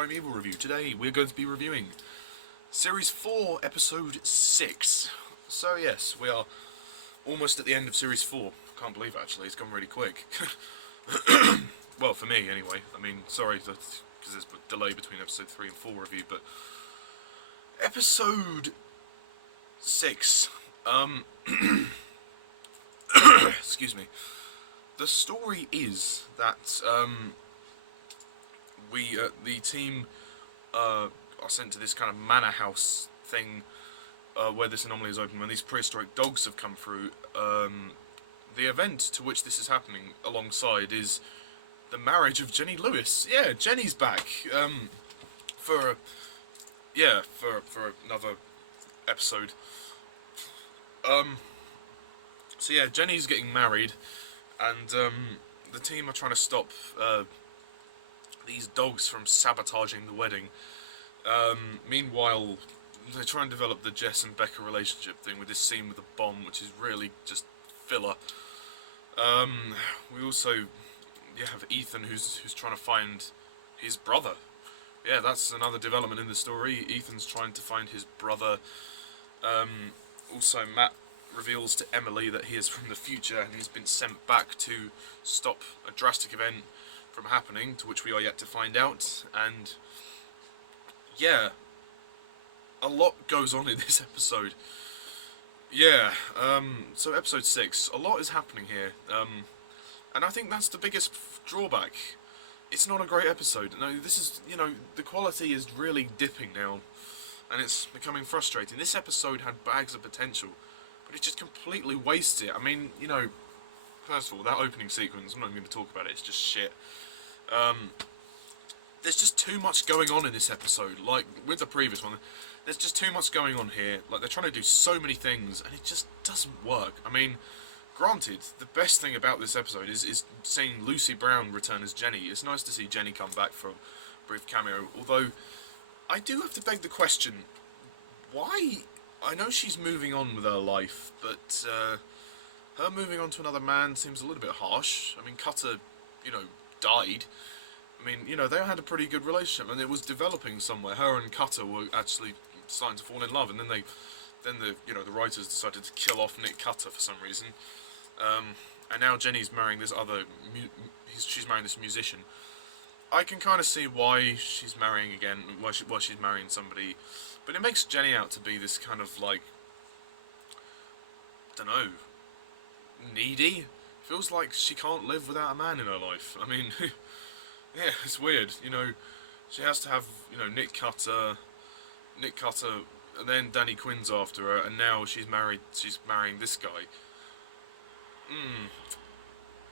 Primeval review. Today we're going to be reviewing Series 4, Episode 6. So yes, we are almost at the end of Series 4. Can't believe it, actually, it's gone really quick. Well, for me anyway. I mean, sorry, because there's a delay between Episode 3 and 4 review, but... Episode 6. Excuse me. The story is that, the team are sent to this kind of manor house thing where this anomaly is open. When these prehistoric dogs have come through, the event to which this is happening alongside is the marriage of Jenny Lewis. Yeah, Jenny's back for another episode. So yeah, Jenny's getting married, and the team are trying to stop these dogs from sabotaging the wedding. Meanwhile, they try and develop the Jess and Becca relationship thing with this scene with the bomb, which is really just filler. We also have Ethan who's trying to find his brother. Yeah, that's another development in the story. Ethan's trying to find his brother. Also, Matt reveals to Emily that he is from the future and he's been sent back to stop a drastic event from happening, to which we are yet to find out. And yeah, a lot goes on in this episode. Yeah, so episode 6, a lot is happening here, and I think that's the biggest drawback. It's not a great episode. No, this is, the quality is really dipping now, and it's becoming frustrating. This episode had bags of potential, but it just completely wastes it. I mean, first of all, that opening sequence, I'm not even going to talk about it, it's just shit. There's just too much going on in this episode. Like, with the previous one, there's just too much going on here. Like, they're trying to do so many things, and it just doesn't work. I mean, granted, the best thing about this episode is seeing Lucy Brown return as Jenny. It's nice to see Jenny come back for a brief cameo, although I do have to beg the question, why? I know she's moving on with her life, but her moving on to another man seems a little bit harsh. I mean, Cutter, died. I mean, they had a pretty good relationship, and it was developing somewhere. Her and Cutter were actually starting to fall in love, and then the writers decided to kill off Nick Cutter for some reason. And now Jenny's marrying this other, she's marrying this musician. I can kind of see why she's marrying again, why she's marrying somebody, but it makes Jenny out to be this kind of, like, I don't know, needy. Feels like she can't live without a man in her life. I mean, yeah, it's weird. She has to have, Nick Cutter, and then Danny Quinn's after her, and now she's marrying this guy.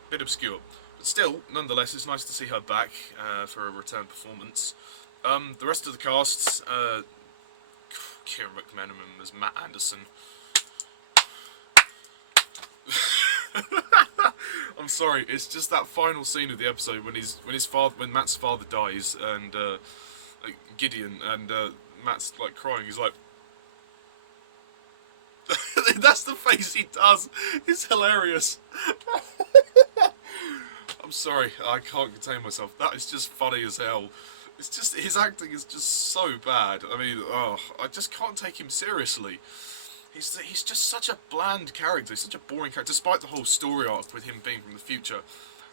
Bit obscure. But still, nonetheless, it's nice to see her back for a return performance. The rest of the cast, Ciaran McMenamin as Matt Anderson. I'm sorry, it's just that final scene of the episode when Matt's father dies, and Gideon, and Matt's like crying. He's like, that's the face he does. It's hilarious. I'm sorry, I can't contain myself. That is just funny as hell. It's just, his acting is just so bad. I mean, I just can't take him seriously. He's just such a bland character. He's such a boring character, despite the whole story arc with him being from the future.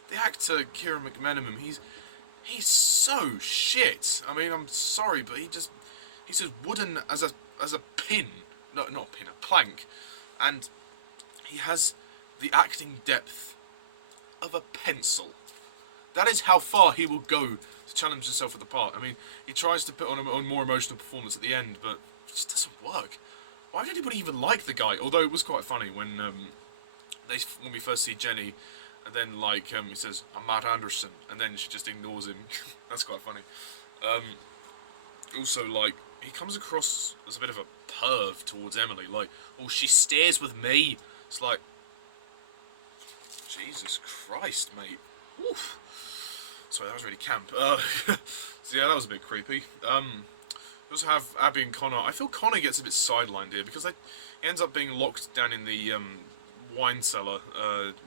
The actor Ciaran McMenamin, he's so shit. I mean, I'm sorry, but he's as wooden as a pin. No, not a pin, a plank. And he has the acting depth of a pencil. That is how far he will go to challenge himself for the part. I mean, he tries to put on a more emotional performance at the end, but it just doesn't work. Why did anybody even like the guy? Although it was quite funny when we first see Jenny, and then he says, "I'm Matt Anderson," and then she just ignores him. That's quite funny. Also, he comes across as a bit of a perv towards Emily. Like, oh, she stays with me. It's like, Jesus Christ, mate. Oof. Sorry, that was really camp. So yeah, that was a bit creepy. We also have Abby and Connor. I feel Connor gets a bit sidelined here because he ends up being locked down in the wine cellar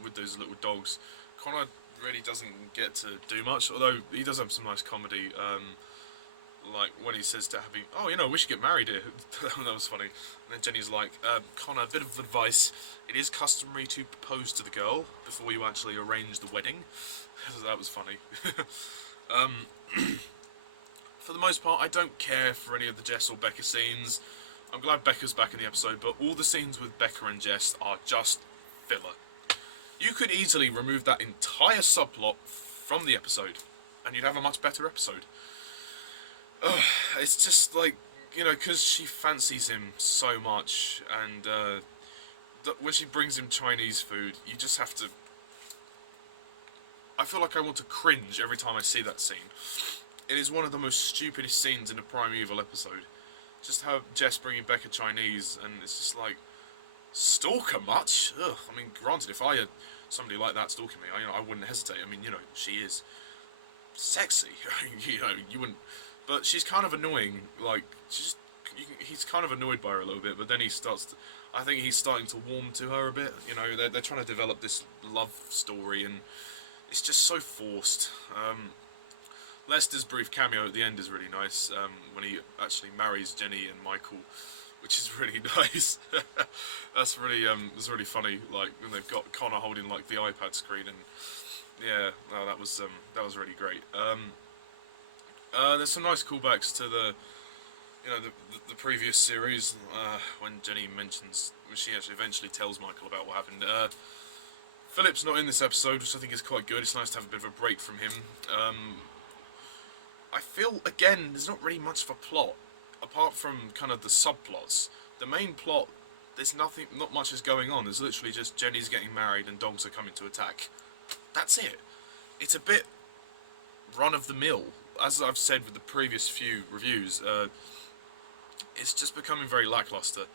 with those little dogs. Connor really doesn't get to do much, although he does have some nice comedy. like when he says to Abby, "Oh, we should get married here." That was funny. And then Jenny's like, "Connor, a bit of advice. It is customary to propose to the girl before you actually arrange the wedding." So that was funny. For the most part, I don't care for any of the Jess or Becca scenes. I'm glad Becca's back in the episode, but all the scenes with Becca and Jess are just filler. You could easily remove that entire subplot from the episode, and you'd have a much better episode. It's just like, because she fancies him so much, and when she brings him Chinese food, you just have to... I feel like I want to cringe every time I see that scene. It is one of the most stupidest scenes in a Primeval episode. Just how Jess bringing Becca Chinese, and it's just like, stalker much? Ugh. I mean, granted, if I had somebody like that stalking me, I wouldn't hesitate. I mean, she is sexy. You wouldn't. But she's kind of annoying. Like, he's kind of annoyed by her a little bit. But then he starts to, I think he's starting to warm to her a bit. They're trying to develop this love story, and it's just so forced. Lester's brief cameo at the end is really nice, when he actually marries Jenny and Michael, which is really nice. That's really funny. Like, when they've got Connor holding like the iPad screen, and yeah, no, that was really great. There's some nice callbacks to the previous series, when Jenny mentions, when she actually eventually tells Michael about what happened. Philip's not in this episode, which I think is quite good. It's nice to have a bit of a break from him. I feel, again, there's not really much of a plot, apart from kind of the subplots. The main plot, not much is going on. There's literally just Jenny's getting married and dogs are coming to attack. That's it. It's a bit run-of-the-mill. As I've said with the previous few reviews, it's just becoming very lackluster.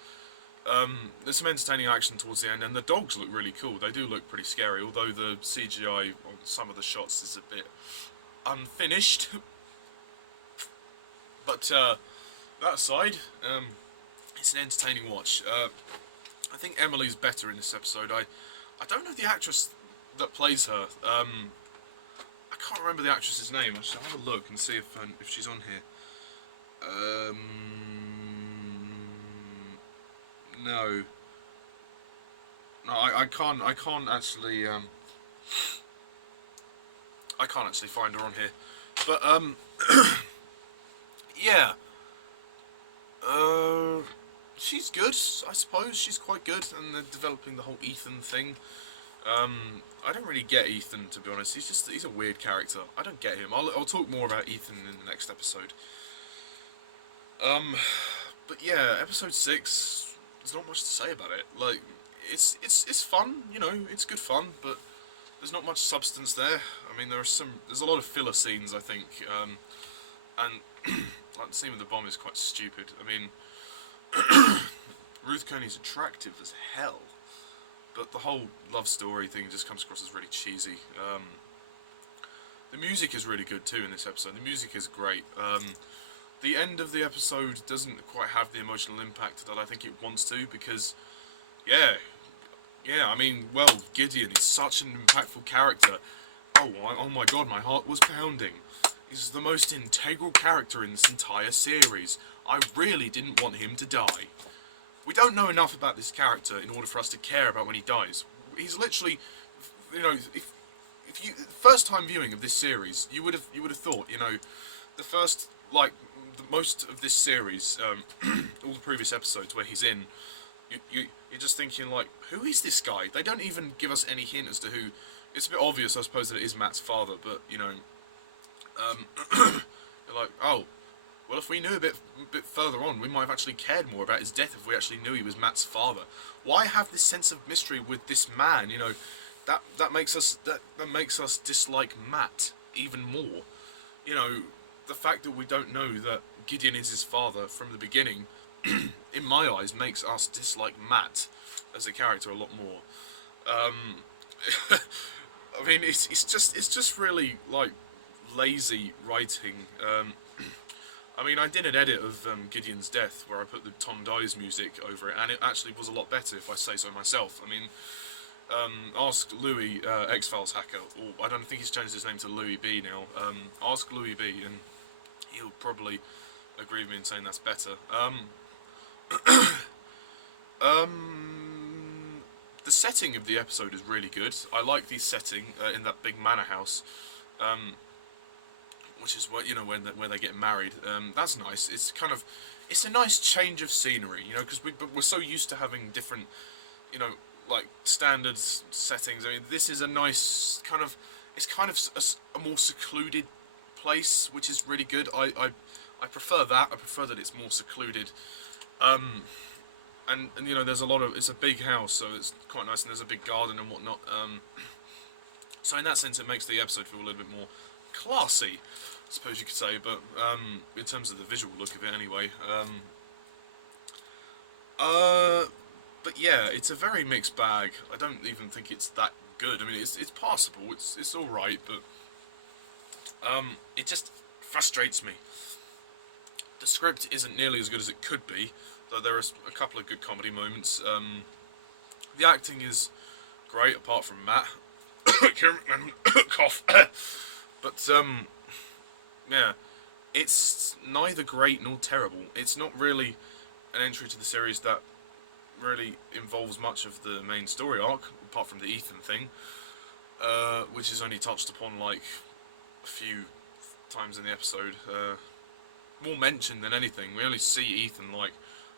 There's some entertaining action towards the end, and the dogs look really cool. They do look pretty scary, although the CGI on some of the shots is a bit unfinished. But that aside, it's an entertaining watch. I think Emily's better in this episode. I don't know the actress that plays her. I can't remember the actress's name. I'll have a look and see if she's on here. No, I can't actually. I can't actually find her on here. But yeah. She's good, I suppose. She's quite good, and they're developing the whole Ethan thing. I don't really get Ethan, to be honest. He's a weird character. I don't get him. I'll talk more about Ethan in the next episode. But yeah, episode 6. There's not much to say about it. Like, it's fun. It's good fun, but there's not much substance there. I mean, there's a lot of filler scenes, I think, and like the scene with the bomb is quite stupid. I mean, Ruth Kearney's attractive as hell, but the whole love story thing just comes across as really cheesy. The music is really good too in this episode. The music is great. The end of the episode doesn't quite have the emotional impact that I think it wants to, because, yeah, I mean, well, Gideon is such an impactful character. Oh my god, my heart was pounding. He's the most integral character in this entire series. I really didn't want him to die. We don't know enough about this character in order for us to care about when he dies. He's literally, if you first time viewing of this series, you would have thought, the first, like, the most of this series, all the previous episodes where he's in, you're just thinking, like, who is this guy? They don't even give us any hint as to who. It's a bit obvious, I suppose, that it is Matt's father, but you're like, oh, well, if we knew a bit further on, we might have actually cared more about his death if we actually knew he was Matt's father. Why have this sense of mystery with this man? That makes us dislike Matt even more. The fact that we don't know that Gideon is his father from the beginning, in my eyes, makes us dislike Matt as a character a lot more. I mean, it's just really, like, lazy writing. I mean, I did an edit of Gideon's death where I put the Tom Dies music over it, and it actually was a lot better, if I say so myself. I mean, ask Louis, X-Files hacker, or I don't think he's changed his name to Louis B now. Ask Louis B, and he'll probably agree with me in saying that's better. The setting of the episode is really good. I like the setting in that big manor house, which is what, you know, where they get married. That's nice. It's a nice change of scenery, you know, because we're so used to having different, you know, like standard settings. I mean, this is a nice it's kind of a more secluded place, which is really good. I prefer that. I prefer that it's more secluded. And you know, it's a big house, so it's quite nice, and there's a big garden and whatnot. So in that sense, it makes the episode feel a little bit more classy, I suppose you could say. But in terms of the visual look of it, anyway. But yeah, it's a very mixed bag. I don't even think it's that good. I mean, it's passable. It's all right, but it just frustrates me. The script isn't nearly as good as it could be, though there are a couple of good comedy moments. The acting is great, apart from Matt. Cough. But yeah, it's neither great nor terrible. It's not really an entry to the series that really involves much of the main story arc, apart from the Ethan thing, which is only touched upon like a few times in the episode. More mentioned than anything. We only see Ethan like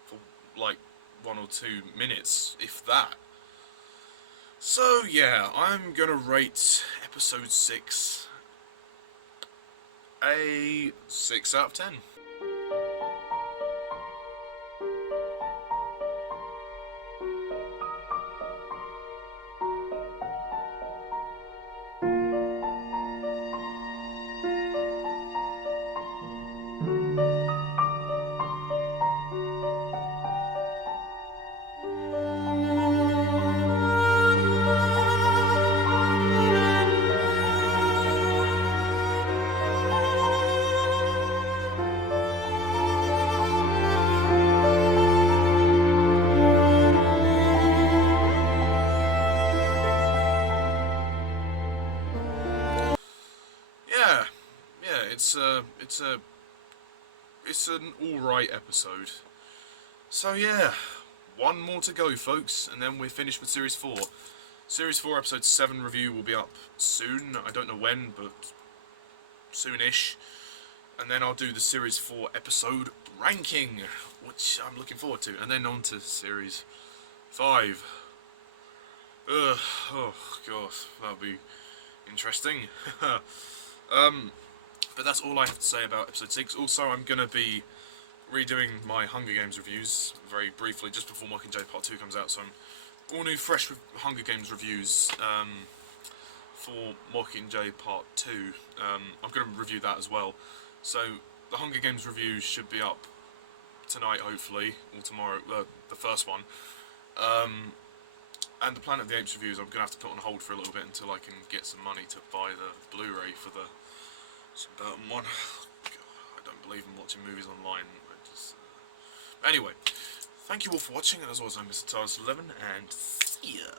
for like 1 or 2 minutes, if that. So yeah, I'm gonna rate episode 6 a 6 out of 10. It's an alright episode. So yeah, 1 more to go, folks, and then we're finished with Series 4. Series 4 Episode 7 review will be up soon. I don't know when, but soonish. And then I'll do the Series 4 episode ranking, which I'm looking forward to. And then on to Series 5. Oh god, that'll be interesting. But that's all I have to say about Episode 6. Also, I'm going to be redoing my Hunger Games reviews very briefly, just before Mockingjay Part 2 comes out. So I'm all new, fresh Hunger Games reviews for Mockingjay Part 2. I'm going to review that as well. So the Hunger Games review should be up tonight, hopefully, or tomorrow, the first one. And the Planet of the Apes reviews I'm going to have to put on hold for a little bit until I can get some money to buy the Blu-ray for the Burton one. God, I don't believe in watching movies online. Anyway, thank you all for watching, and as always, I'm Mr. Tars11, and see ya!